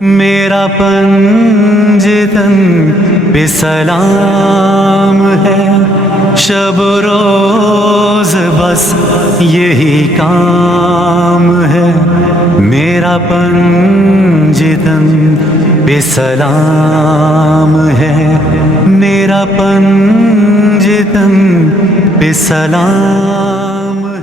मेरा पंजतन पे सलाम है, शब रोज बस यही काम है। मेरा पंजतन पे सलाम है, मेरा पंजतन पे सलाम है।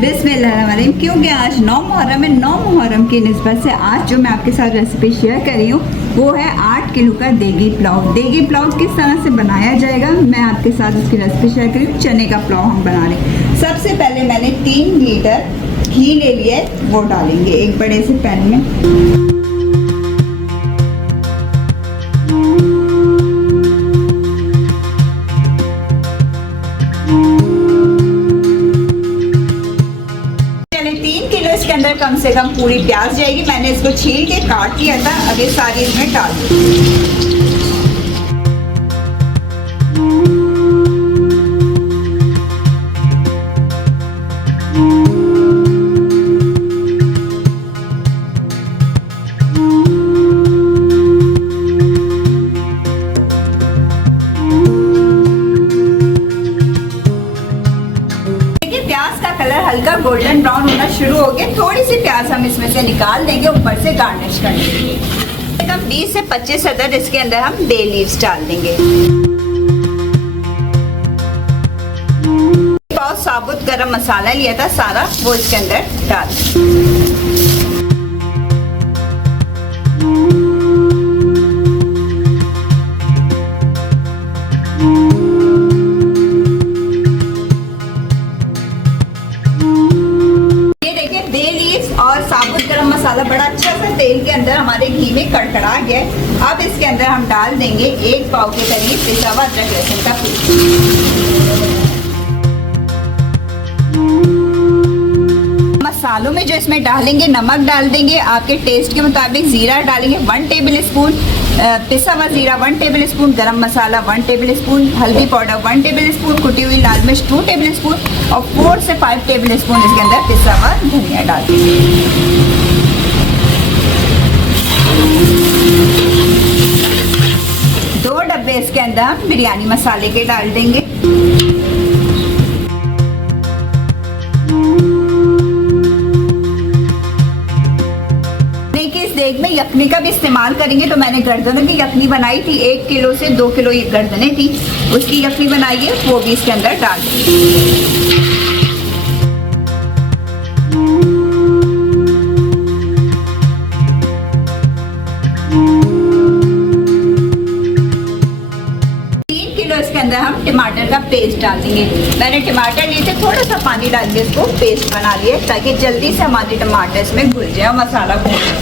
बिस्मिल्लाहिर्रहमानिर्रहीम। क्योंकि आज 9 मुहर्रम है, 9 मुहर्रम की निस्बत से आज जो मैं आपके साथ रेसिपी शेयर कर रही हूँ वो है 8 किलो का देगी पुलाव। देगी पुलाव किस तरह से बनाया जाएगा मैं आपके साथ उसकी रेसिपी शेयर करी हूँ। चने का पुलाव हम बना रहे हैं। सबसे पहले मैंने 3 लीटर घी ले लिया है, वो डालेंगे एक बड़े से पैन में। इसके अंदर कम से कम पूरी प्याज जाएगी। मैंने इसको छील के काट लिया था, अब ये सारी इसमें डाल दूँ। कलर हल्का गोल्डन ब्राउन होना शुरू हो गया, थोड़ी सी प्याज हम इसमें से निकाल देंगे, ऊपर से गार्निश कर देंगे। कम 20 से 25 अदद इसके अंदर हम बे लीव्स डाल देंगे। पाव साबुत गरम मसाला लिया था सारा, वो इसके अंदर डाल देंगे। और साबुत गरम मसाला बड़ा अच्छा सा तेल के अंदर हमारे घी में कड़कड़ा गया। अब इसके अंदर हम डाल देंगे 1 पाव के करीब पिसा हुआ अदरक लहसुन का पेस्ट। मसालों में जो इसमें डालेंगे नमक डाल देंगे आपके टेस्ट के मुताबिक, जीरा डालेंगे 1 टेबल स्पून, पिसा हुआ जीरा 1 टेबल स्पून, गरम मसाला 1 टेबल स्पून, हल्दी पाउडर 1 टेबल स्पून, कुटी हुई लाल मिर्च 2 टेबल स्पून और 4 से 5 टेबल स्पून इसके अंदर पिसा हुआ धनिया डाल देंगे। 2 डब्बे इसके अंदर हम बिरयानी मसाले के डाल देंगे। देग में यखनी का भी इस्तेमाल करेंगे, तो मैंने गर्दनों की यखनी बनाई थी, 1 किलो से 2 किलो ये गर्दनें थी, उसकी यखनी बनाई है, वो भी इसके अंदर डाल देंगे। 3 किलो इसके अंदर हम टमाटर का पेस्ट डाल देंगे। मैंने टमाटर लिए थे, थोड़ा सा पानी डाल के इसको पेस्ट बना लिया ताकि जल्दी से हमारे टमाटर इसमें घुल जाए और मसाला भून जाए।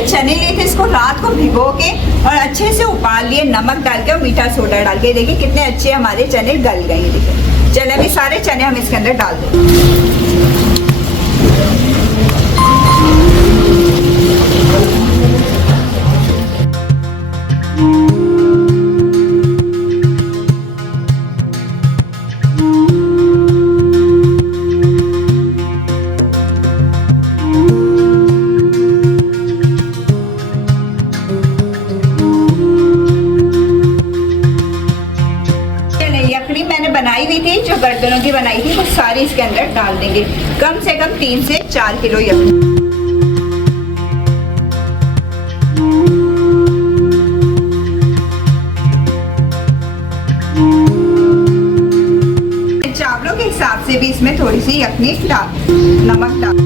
चने लिए थे, इसको रात को भिगो के और अच्छे से उबाल लिए नमक डाल के और मीठा सोडा डाल के। देखिए कितने अच्छे हमारे चने गल गए। देखिए चने भी सारे चने हम इसके अंदर डाल देंगे। जो गर्दनों की बनाई थी वो सारी इसके अंदर डाल देंगे। कम से कम 3 से 4 किलो यखनी। चावलों के हिसाब से भी इसमें थोड़ी सी यखनी डाल, नमक डाल।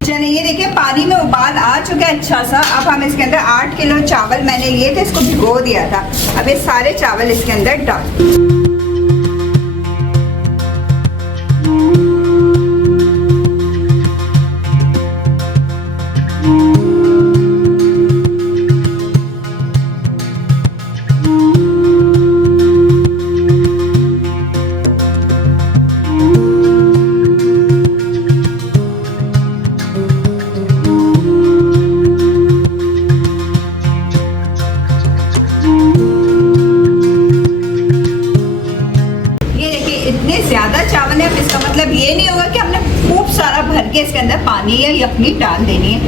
चलिए ये देखिए पानी में उबाल आ चुका है अच्छा सा। अब हम इसके अंदर 8 किलो चावल मैंने लिए थे, इसको भिगो दिया था। अब ये सारे चावल इसके अंदर डाल। इतने ज़्यादा चावल है, अब इसका मतलब ये नहीं होगा कि हमने खूब सारा भर के इसके अंदर पानी या यखनी डाल देनी है।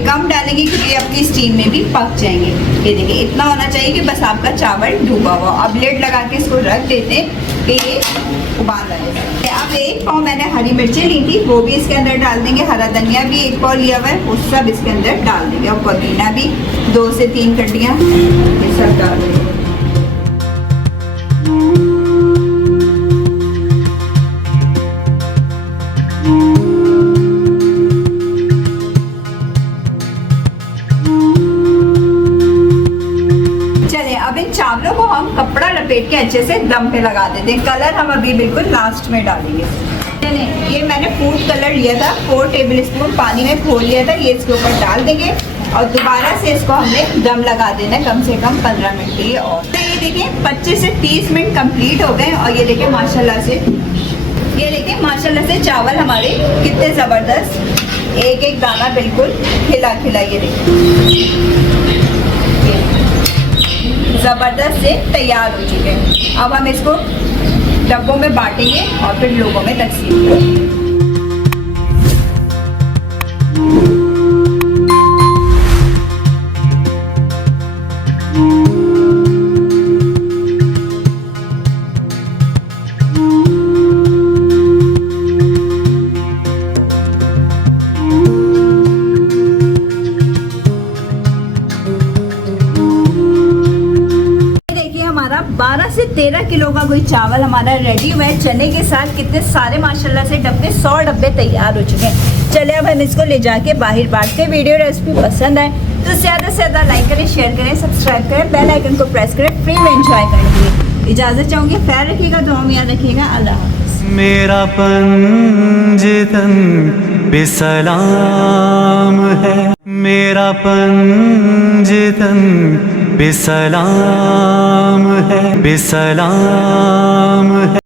कम डालेंगे क्योंकि अपनी स्टीम में भी पक जाएंगे। ये देखिए इतना होना चाहिए कि बस आपका चावल डूबा हुआ। अब लेड लगा के इसको रख देते हैं कि ये उबाल रहे। अब 1 पाव मैंने हरी मिर्ची ली थी, वो भी इसके अंदर डाल देंगे। हरा धनिया भी 1 पाव लिया हुआ है, वो सब इसके अंदर डाल देंगे। और पुदीना भी 2 से 3 कटियाँ ये सब डाल देंगे। अब इन चावलों को हम कपड़ा लपेट के अच्छे से दम पे लगा देते हैं। कलर हम अभी बिल्कुल लास्ट में डालेंगे। चलिए ये मैंने फूड कलर लिया था, 4 टेबल स्पून पानी में घोल लिया था, ये इसके ऊपर डाल देंगे और दोबारा से इसको हमने दम लगा देना है कम से कम 15 मिनट के लिए। और तो ये देखिए 25 से 30 मिनट कंप्लीट हो गए और ये देखिए माशाल्लाह से चावल हमारे कितने ज़बरदस्त, एक एक दाना बिल्कुल खिला खिला। ये देखिए ज़बरदस्त से तैयार हो चुके हैं। अब हम इसको डब्बों में बांटेंगे और फिर लोगों में तकसीम करेंगे। हमारा 12 से 13 किलो का कोई चावल हमारा रेडी हुआ है। चने के साथ कितने सारे माशाल्लाह से डब्बे, 100 डब्बे तैयार हो चुके हैं। चले अब हम इसको ले जाके बाहर बांटते हैं। वीडियो रेसिपी पसंद आए तो ज़्यादा से ज़्यादा लाइक करें, शेयर करें, सब्सक्राइब करें, बेल आइकन को प्रेस करें। फ्री में एंजॉय करने के लिए इजाज़त चाहूँगी। ख्याल रखिएगा, दुआ में याद रखिएगा। अल्लाह हाफ़िज़। मेरा पंजतन पे सलाम है, मेरा पंजतन पे सलाम है, पे सलाम है।